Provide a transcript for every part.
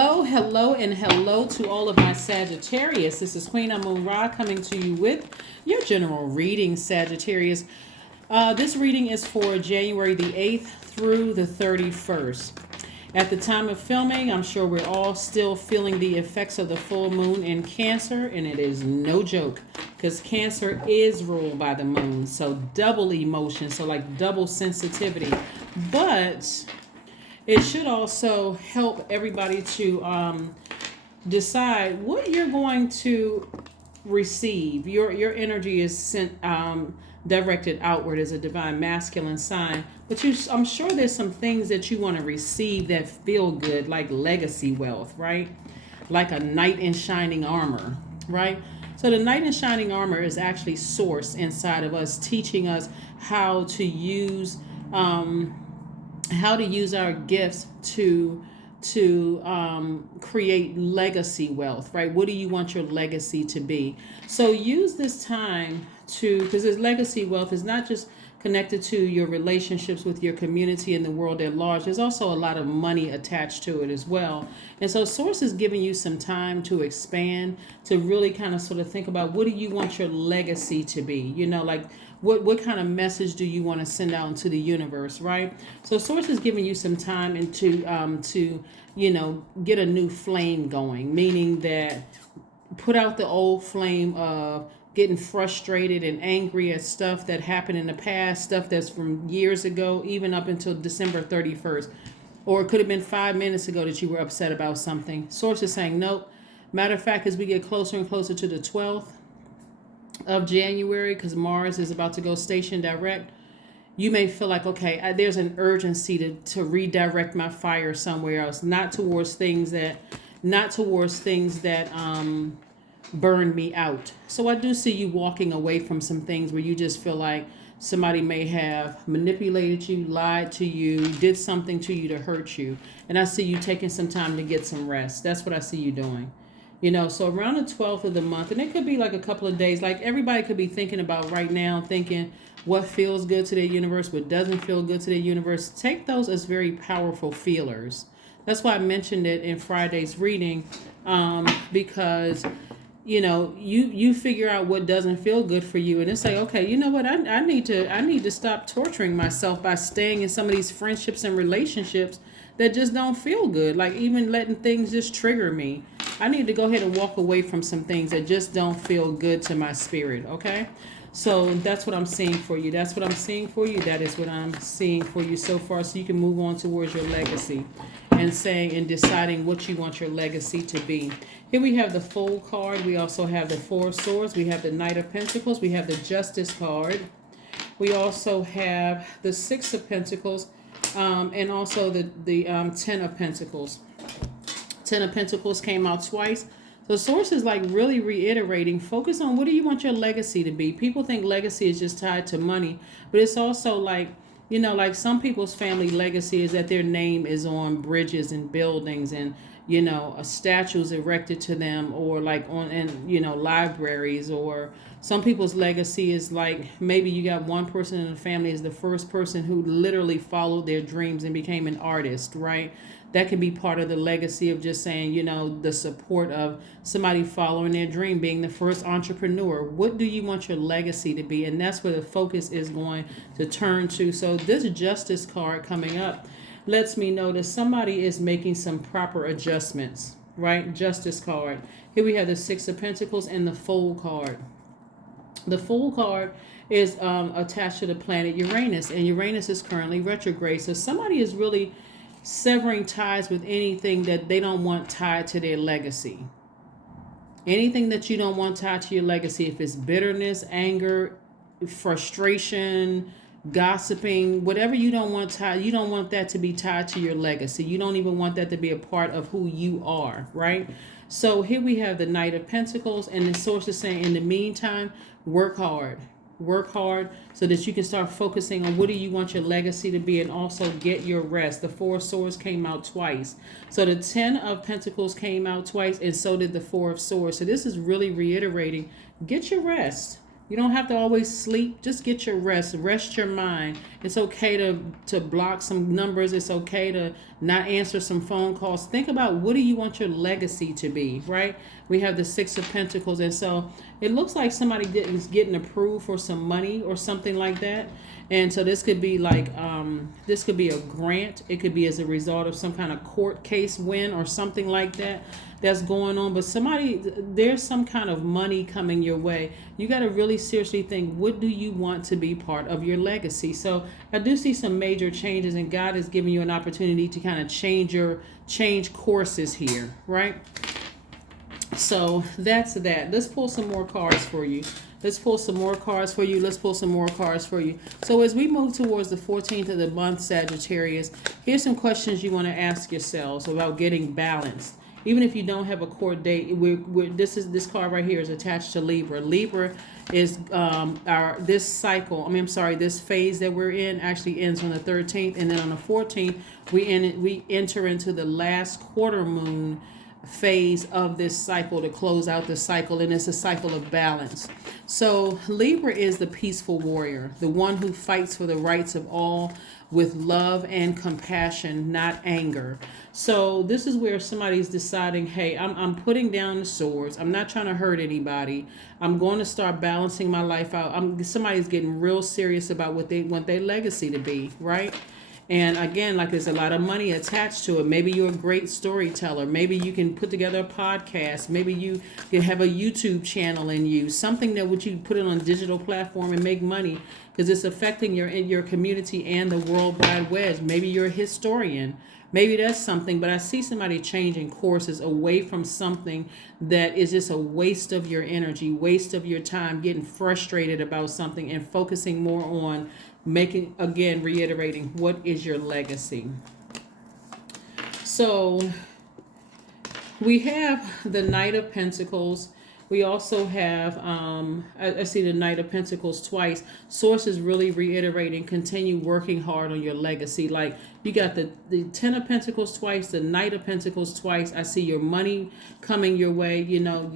Hello, hello, and hello to all of my Sagittarius. This is Queen Moon Ra coming to you with your general reading, Sagittarius. This reading is for January the 8th through the 31st. At the time of filming, I'm sure we're all still feeling the effects of the full moon in Cancer, and it is no joke because Cancer is ruled by the moon. So double emotion, so like double sensitivity. But it should also help everybody to decide what you're going to receive. Your energy is sent directed outward as a divine masculine sign, but I'm sure there's some things that you want to receive that feel good, like legacy wealth, right? Like a knight in shining armor, right? So the knight in shining armor is actually source inside of us, teaching us how to use our gifts to create legacy wealth, right? What do you want your legacy to be? So use this time because this legacy wealth is not just connected to your relationships with your community and the world at large. There's also a lot of money attached to it as well. And so Source is giving you some time to expand, to really kind of sort of think about what do you want your legacy to be? You know, like what kind of message do you want to send out into the universe, right? So Source is giving you some time and to get a new flame going, meaning that put out the old flame of getting frustrated and angry at stuff that happened in the past, stuff that's from years ago, even up until December 31st. Or it could have been 5 minutes ago that you were upset about something. Source is saying, nope. Matter of fact, as we get closer and closer to the 12th of January, because Mars is about to go station direct, you may feel like, okay, there's an urgency to redirect my fire somewhere else, not towards things that burn me out. So I do see you walking away from some things where you just feel like somebody may have manipulated you, lied to you, did something to you to hurt you. And I see you taking some time to get some rest. That's what I see you doing. So around the 12th of the month, and it could be like a couple of days, like everybody could be thinking about right now, thinking what feels good to their universe, what doesn't feel good to their universe. Take those as very powerful feelers. That's why I mentioned it in Friday's reading, because you figure out what doesn't feel good for you, and it's like, okay, you know what, I need to stop torturing myself by staying in some of these friendships and relationships that just don't feel good, like even letting things just trigger me. I need to go ahead and walk away from some things that just don't feel good to my spirit. Okay, so that's what I'm seeing for you. That's what I'm seeing for you. That is what I'm seeing for you so far, so you can move on towards your legacy and deciding what you want your legacy to be. Here we have the Fool card. We also have the Four of Swords. We have the Knight of Pentacles. We have the Justice card. We also have the Six of Pentacles, and also the Ten of Pentacles. Ten of Pentacles came out twice. So Source is like really reiterating, focus on what do you want your legacy to be. People think legacy is just tied to money, but it's also like, like some people's family legacy is that their name is on bridges and buildings and, statues erected to them, or like libraries. Or some people's legacy is like, maybe you got one person in the family is the first person who literally followed their dreams and became an artist, right? That can be part of the legacy of just saying, the support of somebody following their dream, being the first entrepreneur. What do you want your legacy to be? And that's where the focus is going to turn to. So this Justice card coming up lets me know that somebody is making some proper adjustments, right? Justice card. Here we have the Six of Pentacles and the Fool card. The Fool card is attached to the planet Uranus, and Uranus is currently retrograde. So somebody is really severing ties with anything that they don't want tied to their legacy. Anything that you don't want tied to your legacy, if it's bitterness, anger, frustration, gossiping, whatever you don't want tied, you don't want that to be tied to your legacy. You don't even want that to be a part of who you are, right? So here we have the Knight of Pentacles, and the Source is saying, in the meantime, work hard so that you can start focusing on what do you want your legacy to be, and also get your rest. The Four of Swords came out twice. So the Ten of Pentacles came out twice, and so did the Four of Swords. So this is really reiterating, get your rest. You don't have to always sleep. Just get your rest. Rest your mind. It's okay to block some numbers. It's okay to not answer some phone calls. Think about, what do you want your legacy to be, right? We have the Six of Pentacles. And so it looks like somebody is getting approved for some money or something like that. And so this could be like, this could be a grant. It could be as a result of some kind of court case win or something like that that's going on. But there's some kind of money coming your way. You got to really seriously think, what do you want to be part of your legacy? So I do see some major changes, and God is giving you an opportunity to kind of change courses here, right? So that's that. Let's pull some more cards for you. Let's pull some more cards for you. Let's pull some more cards for you. So as we move towards the 14th of the month, Sagittarius, here's some questions you want to ask yourselves about getting balanced. Even if you don't have a court date, this card right here is attached to Libra. Libra is this phase that we're in actually ends on the 13th, and then on the 14th we enter into the last quarter moon phase of this cycle to close out the cycle, and it's a cycle of balance. So Libra is the peaceful warrior, the one who fights for the rights of all with love and compassion, not anger. So this is where somebody's deciding, hey, I'm putting down the swords. I'm not trying to hurt anybody. I'm going to start balancing my life out. Somebody's getting real serious about what they want their legacy to be, right? And again, like, there's a lot of money attached to it. Maybe you're a great storyteller. Maybe you can put together a podcast. Maybe you can have a YouTube channel in you. Something that would you put it on a digital platform and make money, because it's affecting your community and the World Wide Web. Maybe you're a historian. Maybe that's something. But I see somebody changing courses away from something that is just a waste of your energy, waste of your time, getting frustrated about something, and focusing more on reiterating, what is your legacy? So we have the Knight of Pentacles. We also have, I see the Knight of Pentacles twice. Source is really reiterating, continue working hard on your legacy. Like, you got the Ten of Pentacles twice, the Knight of Pentacles twice. I see your money coming your way,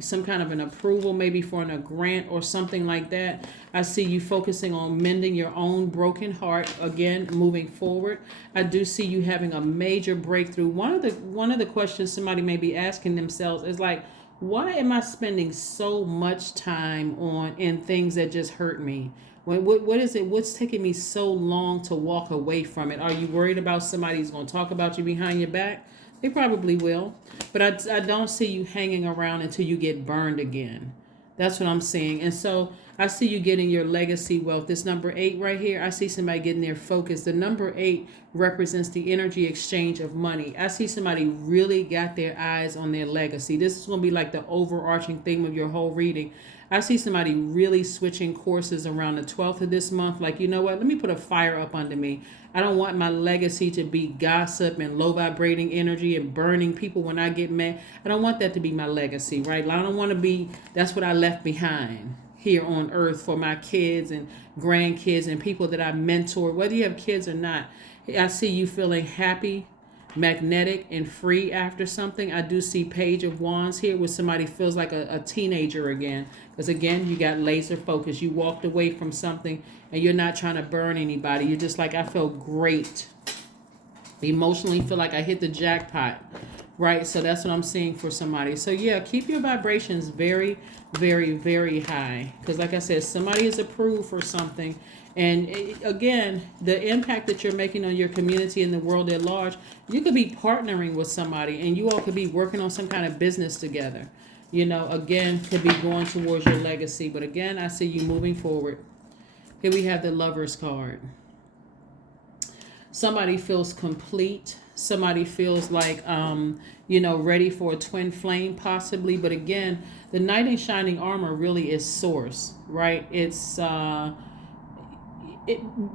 some kind of an approval, maybe for a grant or something like that. I see you focusing on mending your own broken heart, again, moving forward. I do see you having a major breakthrough. One of the questions somebody may be asking themselves is like, why am I spending so much time in things that just hurt me? What is it? What's taking me so long to walk away from it? Are you worried about somebody's going to talk about you behind your back? They probably will. But I don't see you hanging around until you get burned again. That's what I'm seeing. And so I see you getting your legacy wealth. This number 8 right here, I see somebody getting their focus. The number 8 represents the energy exchange of money. I see somebody really got their eyes on their legacy. This is going to be like the overarching theme of your whole reading. I see somebody really switching courses around the 12th of this month. Like, you know what? Let me put a fire up under me. I don't want my legacy to be gossip and low vibrating energy and burning people when I get mad. I don't want that to be my legacy, right? I don't want to be, that's what I left behind here on earth for my kids and grandkids and people that I mentor, whether you have kids or not. I see you feeling happy, magnetic, and free after something. I do see Page of Wands here, where somebody feels like a teenager again. Because again, you got laser focus. You walked away from something and you're not trying to burn anybody. You're just like, I feel great. Emotionally feel like I hit the jackpot. Right? So that's what I'm seeing for somebody. So yeah, keep your vibrations very, very, very high. Because like I said, somebody is approved for something. And again, the impact that you're making on your community and the world at large, you could be partnering with somebody and you all could be working on some kind of business together. Again, could be going towards your legacy. But again, I see you moving forward. Here we have the Lover's card. Somebody feels complete. Somebody feels like, ready for a twin flame possibly. But again, the knight in shining armor really is source, right? It's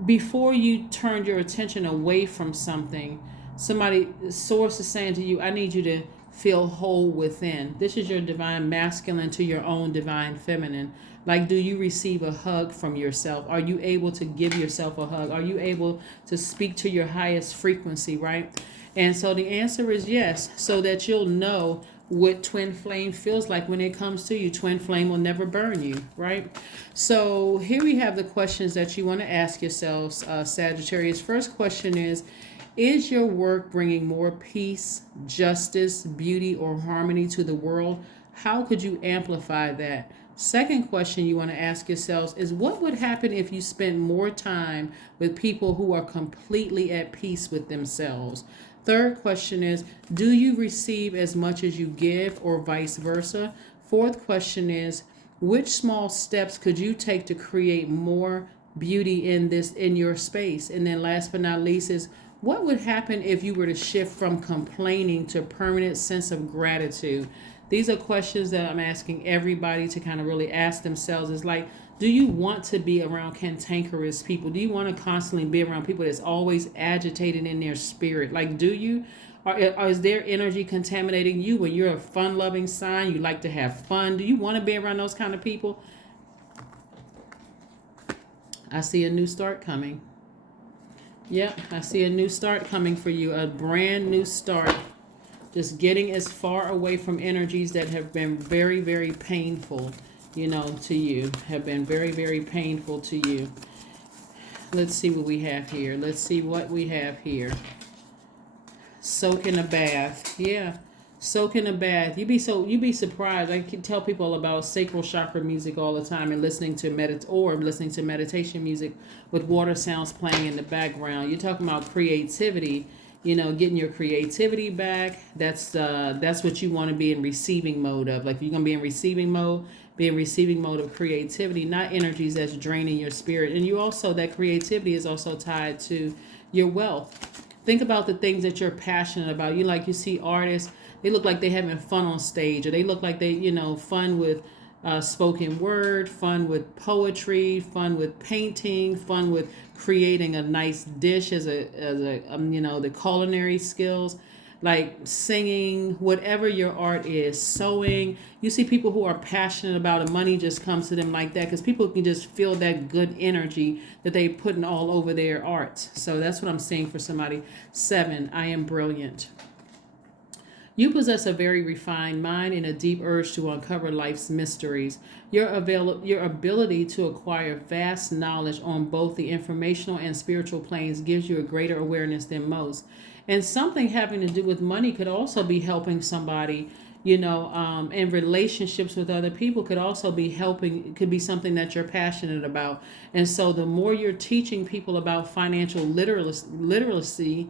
before you turned your attention away from something, source is saying to you, I need you to feel whole within. This is your divine masculine to your own divine feminine. Like, do you receive a hug from yourself? Are you able to give yourself a hug? Are you able to speak to your highest frequency, right? And so the answer is yes, so that you'll know what twin flame feels like when it comes to you. Twin flame will never burn you, right? So here we have the questions that you want to ask yourselves, Sagittarius. First question is your work bringing more peace, justice, beauty, or harmony to the world? How could you amplify that? Second question you want to ask yourselves is, what would happen if you spent more time with people who are completely at peace with themselves? Third question is, do you receive as much as you give, or vice versa? Fourth question is, which small steps could you take to create more beauty in your space? And then last but not least is, what would happen if you were to shift from complaining to permanent sense of gratitude? These are questions that I'm asking everybody to kind of really ask themselves. Is like, do you want to be around cantankerous people? Do you want to constantly be around people that's always agitated in their spirit? Like, do you? Or is their energy contaminating you? When you're a fun-loving sign, you like to have fun. Do you want to be around those kind of people? I see a new start coming. Yep, I see a new start coming for you. A brand new start. Just getting as far away from energies that have been very, very painful, to you. Have been very, very painful to you. Let's see what we have here. Let's see what we have here. Soak in a bath. Yeah. Soak in a bath. You'd be surprised. I can tell people about sacral chakra music all the time, and listening to meditation music with water sounds playing in the background. You're talking about creativity. Getting your creativity back. That's what you want to be in receiving mode of. Like, if you're going to be in receiving mode, be in receiving mode of creativity, not energies that's draining your spirit. And that creativity is also tied to your wealth. Think about the things that you're passionate about. You see artists, they look like they're having fun on stage, or they look like they, fun with spoken word, fun with poetry, fun with painting, fun with creating a nice dish as the culinary skills, like singing, whatever your art is, sewing. You see people who are passionate about it, money just comes to them like that, because people can just feel that good energy that they putting all over their art. So that's what I'm seeing for somebody. 7, I am brilliant. You possess a very refined mind and a deep urge to uncover life's mysteries. Your ability to acquire vast knowledge on both the informational and spiritual planes gives you a greater awareness than most. And something having to do with money could also be helping somebody, and relationships with other people could also be helping. It could be something that you're passionate about. And so the more you're teaching people about financial literacy,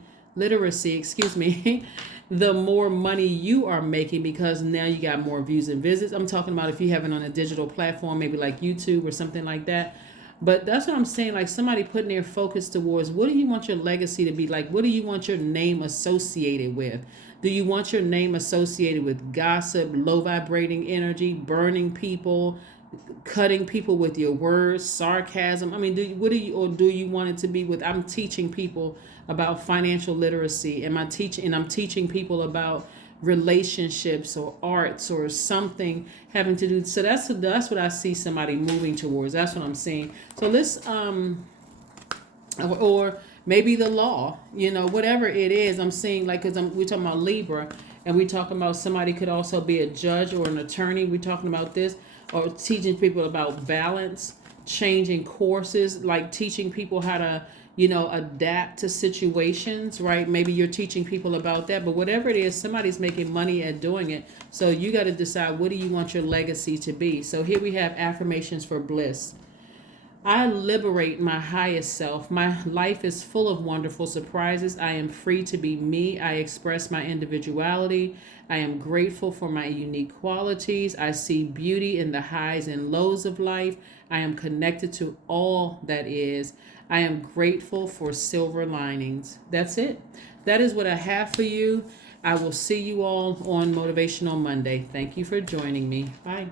the more money you are making, because now you got more views and visits. I'm talking about if you have it on a digital platform, maybe like YouTube or something like that. But that's what I'm saying, like somebody putting their focus towards, what do you want your legacy to be like? What do you want your name associated with? Do you want your name associated with gossip, low vibrating energy, burning people, cutting people with your words, sarcasm? I mean, do you want it to be with, I'm teaching people about financial literacy, and I'm teaching people about relationships or arts or something having to do. So that's what I see somebody moving towards. That's what I'm seeing. So let's or maybe the law, whatever it is. I'm seeing, like, because we're talking about Libra, and we're talking about somebody could also be a judge or an attorney. We're talking about this, or teaching people about balance, changing courses, like teaching people how to adapt to situations, right? Maybe you're teaching people about that, but whatever it is, somebody's making money at doing it. So you got to decide, what do you want your legacy to be? So here we have affirmations for bliss. I liberate my highest self. My life is full of wonderful surprises. I am free to be me. I express my individuality. I am grateful for my unique qualities. I see beauty in the highs and lows of life. I am connected to all that is. I am grateful for silver linings. That's it. That is what I have for you. I will see you all on Motivational Monday. Thank you for joining me. Bye.